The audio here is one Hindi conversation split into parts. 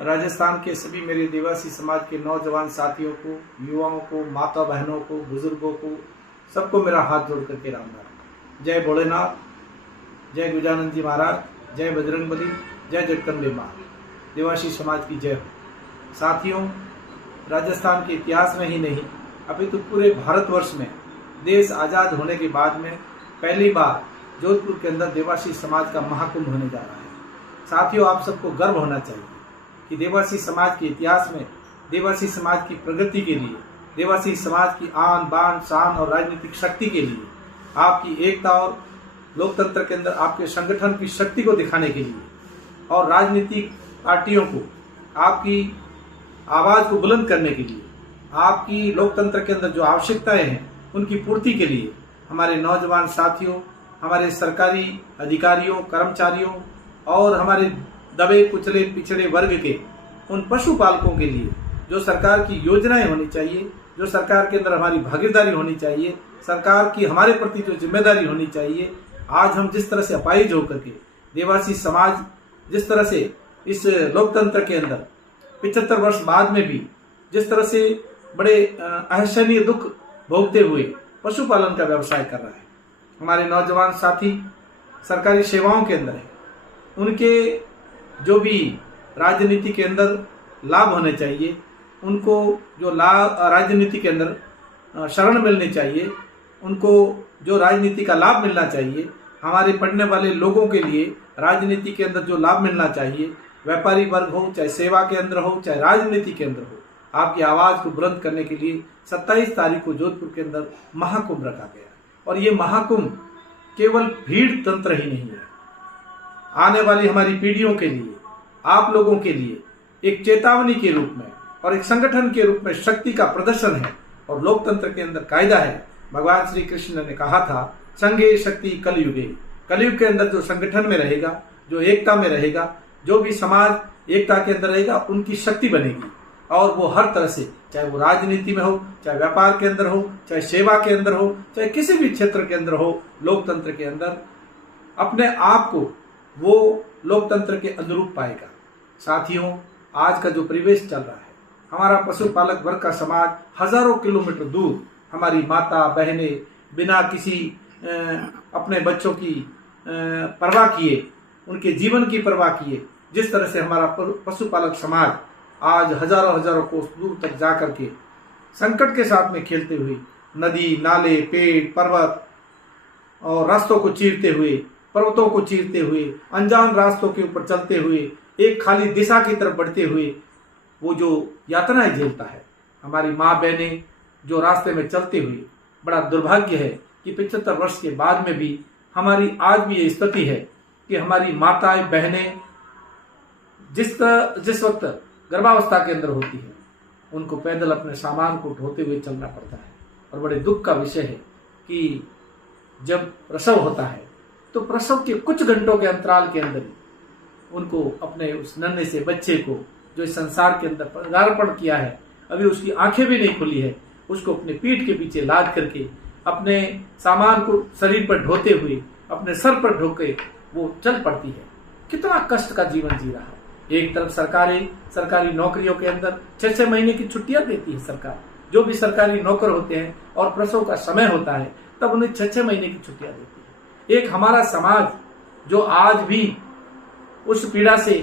राजस्थान के सभी मेरे देवासी समाज के नौजवान साथियों को, युवाओं को, माता बहनों को, बुजुर्गों को, सबको मेरा हाथ जोड़ करके राम राम। जय भोलेनाथ, जय गजानन जी महाराज, जय बजरंगबली, जय जगदम्बे माँ। देवासी समाज की जय हो। साथियों, राजस्थान के इतिहास में ही नहीं अभी तो पूरे भारतवर्ष में देश आज़ाद होने के बाद में पहली बार जोधपुर के अंदर देवासी समाज का महाकुंभ होने जा रहा है। साथियों, आप सबको गर्व होना चाहिए कि देवासी समाज के इतिहास में देवासी समाज की प्रगति के लिए, देवासी समाज की आन बान शान और राजनीतिक शक्ति के लिए, आपकी एकता और लोकतंत्र के अंदर आपके संगठन की शक्ति को दिखाने के लिए और राजनीतिक पार्टियों को आपकी आवाज को बुलंद करने के लिए, आपकी लोकतंत्र के अंदर जो आवश्यकताएं हैं उनकी पूर्ति के लिए हमारे नौजवान साथियों, हमारे सरकारी अधिकारियों, कर्मचारियों और हमारे दबे कुचले पिछड़े वर्ग के उन पशुपालकों के लिए जो सरकार की योजनाएं होनी चाहिए, जो सरकार के अंदर हमारी भागीदारी होनी चाहिए, सरकार की हमारे प्रति जो जिम्मेदारी होनी चाहिए, आज हम जिस तरह से अपाहिज होकर के देवासी समाज जिस तरह से इस लोकतंत्र के अंदर 75 वर्ष बाद में भी जिस तरह से बड़े असहनीय दुख भोगते हुए पशुपालन का व्यवसाय कर रहा है, हमारे नौजवान साथी सरकारी सेवाओं के अंदर है, उनके जो भी राजनीति के अंदर लाभ होने चाहिए, उनको जो लाभ राजनीति के अंदर शरण मिलनी चाहिए, उनको जो राजनीति का लाभ मिलना चाहिए, हमारे पढ़ने वाले लोगों के लिए राजनीति के अंदर जो लाभ मिलना चाहिए, व्यापारी वर्ग हो, चाहे सेवा के अंदर हो, चाहे राजनीति के अंदर हो, आपकी आवाज को बुलंद करने के लिए 27 तारीख को जोधपुर के अंदर महाकुंभ रखा गया। और ये महाकुंभ केवल भीड़ तंत्र ही नहीं है, आने वाली हमारी पीढ़ियों के लिए, आप लोगों के लिए एक चेतावनी के रूप में और एक संगठन के रूप में शक्ति का प्रदर्शन है। और लोकतंत्र के अंदर कायदा है, भगवान श्री कृष्ण ने कहा था, संघे शक्ति कलयुगे। कलयुग के अंदर जो संगठन में रहेगा, जो एकता में रहेगा, जो भी समाज एकता के अंदर रहेगा, उनकी शक्ति बनेगी। और वो हर तरह से, चाहे वो राजनीति में हो, चाहे व्यापार के अंदर हो, चाहे सेवा के अंदर हो, चाहे किसी भी क्षेत्र के अंदर हो, लोकतंत्र के अंदर अपने आप को वो लोकतंत्र के अनुरूप पाएगा। साथियों, आज का जो परिवेश चल रहा है, हमारा पशुपालक वर्ग का समाज हजारों किलोमीटर दूर, हमारी माता बहनें बिना किसी अपने बच्चों की परवाह किए, उनके जीवन की परवाह किए, जिस तरह से हमारा पशुपालक समाज आज हजारों कोस दूर तक जा करके संकट के साथ में खेलते हुए नदी, नाले, पेड़, पर्वत और रास्तों को चीरते हुए, पर्वतों को चीरते हुए, अनजान रास्तों के ऊपर चलते हुए, एक खाली दिशा की तरफ बढ़ते हुए वो जो यातनाएं झेलता है, हमारी माँ बहनें जो रास्ते में चलते हुए, बड़ा दुर्भाग्य है कि 75 वर्ष के बाद में भी हमारी आज भी ये स्थिति है कि हमारी माताएं बहनें जिस वक्त गर्भावस्था के अंदर होती है, उनको पैदल अपने सामान को ढोते हुए चलना पड़ता है। और बड़े दुख का विषय है कि जब प्रसव होता है तो प्रसव के कुछ घंटों के अंतराल के अंदर उनको अपने उस नन्हे से बच्चे को जो इस संसार के अंदर पदार्पण किया है, अभी उसकी आंखें भी नहीं खुली है, उसको अपने पीठ के पीछे लाद करके अपने सामान को शरीर पर ढोते हुए, अपने सर पर ढोके वो चल पड़ती है। कितना कष्ट का जीवन जी रहा है। एक तरफ सरकारी नौकरियों के अंदर 6-6 महीने की छुट्टियां देती है सरकार, जो भी सरकारी नौकर होते हैं, और प्रसव का समय होता है तब उन्हें 6-6 महीने की छुट्टियां देती है। एक हमारा समाज जो आज भी उस पीड़ा से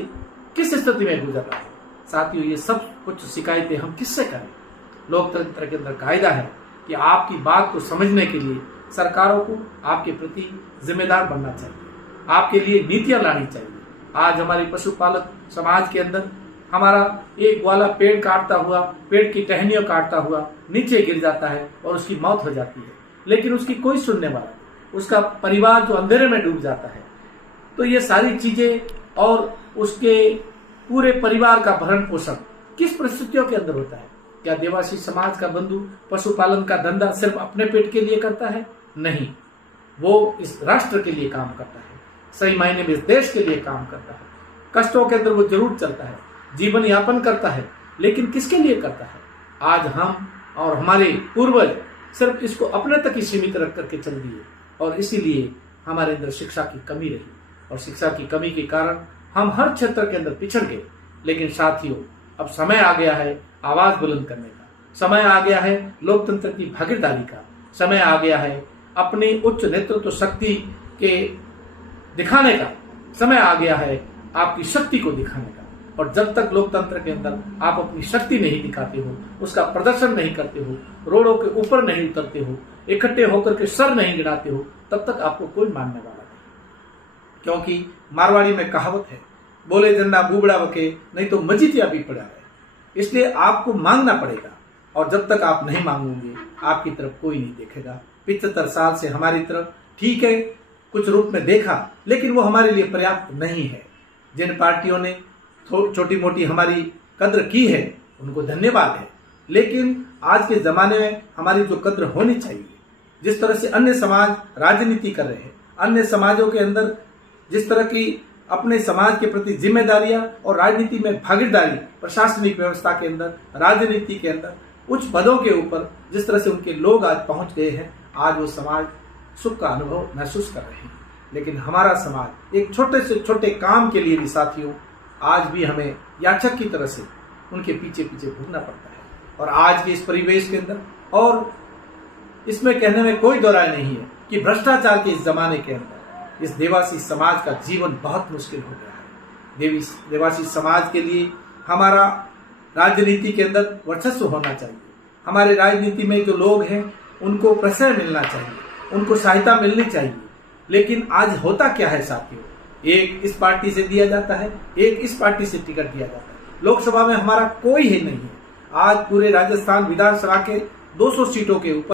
किस स्थिति में गुजर रहा है। साथियों, ये सब कुछ शिकायतें हम किससे करें? लोकतंत्र के अंदर कायदा है कि आपकी बात को समझने के लिए सरकारों को आपके प्रति जिम्मेदार बनना चाहिए, आपके लिए नीतियां लानी चाहिए। आज हमारे पशुपालक समाज के अंदर हमारा एक ग्वाला पेड़ काटता हुआ, पेड़ की टहनियों काटता हुआ नीचे गिर जाता है और उसकी मौत हो जाती है, लेकिन उसकी कोई सुनने वाला, उसका परिवार जो अंधेरे में डूब जाता है। तो ये सारी चीजें और उसके पूरे परिवार का भरण पोषण किस परिस्थितियों के अंदर होता है? क्या देवासी समाज का बंधु पशुपालन का धंधा सिर्फ अपने पेट के लिए करता है? नहीं, वो इस राष्ट्र के लिए काम करता है, सही मायने में इस देश के लिए काम करता है। कष्टों के अंदर वो जरूर चलता है, जीवन यापन करता है, लेकिन किसके लिए करता है? आज हम और हमारे पूर्वज सिर्फ इसको अपने तक ही सीमित रख करके चल दिए, और इसीलिए हमारे अंदर शिक्षा की कमी रही, और शिक्षा की कमी के कारण हम हर क्षेत्र के अंदर पिछड़ गए। लेकिन साथियों, अब समय आ गया है आवाज बुलंद करने का, समय आ गया है लोकतंत्र की भागीदारी का, समय आ गया है अपनी उच्च नेतृत्व शक्ति के दिखाने का, समय आ गया है आपकी शक्ति को दिखाने का। और जब तक लोकतंत्र के अंदर आप अपनी शक्ति नहीं दिखाते हो, उसका प्रदर्शन नहीं करते हो, रोडों के ऊपर नहीं उतरते हो, इकट्ठे होकर के सर नहीं गिराते हो, तब तक आपको कोई मानने वाला नहीं। क्योंकि मारवाड़ी में कहावत है, बोले जन्ना बुबड़ा बके नहीं तो मजीतिया भी पड़ा है। इसलिए आपको मांगना पड़ेगा, और जब तक आप नहीं मांगोगे आपकी तरफ कोई नहीं देखेगा। 75 साल से हमारी तरफ ठीक है कुछ रूप में देखा, लेकिन वो हमारे लिए पर्याप्त नहीं है। जिन पार्टियों ने छोटी मोटी हमारी कद्र की है उनको धन्यवाद है, लेकिन आज के जमाने में हमारी जो कद्र होनी चाहिए, जिस तरह से अन्य समाज राजनीति कर रहे हैं, अन्य समाजों के अंदर जिस तरह की अपने समाज के प्रति जिम्मेदारियां और राजनीति में भागीदारी, प्रशासनिक व्यवस्था के अंदर, राजनीति के अंदर उच्च पदों के ऊपर जिस तरह से उनके लोग आज पहुंच गए हैं, आज वो समाज सुख का अनुभव महसूस कर रहे हैं। लेकिन हमारा समाज एक छोटे से छोटे काम के लिए भी साथियों आज भी हमें याचक की तरह से उनके पीछे पीछे घूमना पड़ता है। और आज के इस परिवेश के अंदर, और इसमें कहने में कोई दो राय नहीं है कि भ्रष्टाचार के इस जमाने के अंदर इस देवासी समाज का जीवन बहुत मुश्किल हो गया है। देवासी समाज के लिए हमारा राजनीति के अंदर वर्चस्व होना चाहिए। हमारे राजनीति में जो लोग हैं उनको प्रश्रय मिलना चाहिए, उनको सहायता मिलनी चाहिए। लेकिन आज होता क्या है साथियों, एक इस पार्टी से दिया जाता है, एक इस पार्टी से टिकट दिया जाता है। लोकसभा में हमारा कोई ही नहीं है। आज पूरे राजस्थान विधानसभा के 200 सीटों के ऊपर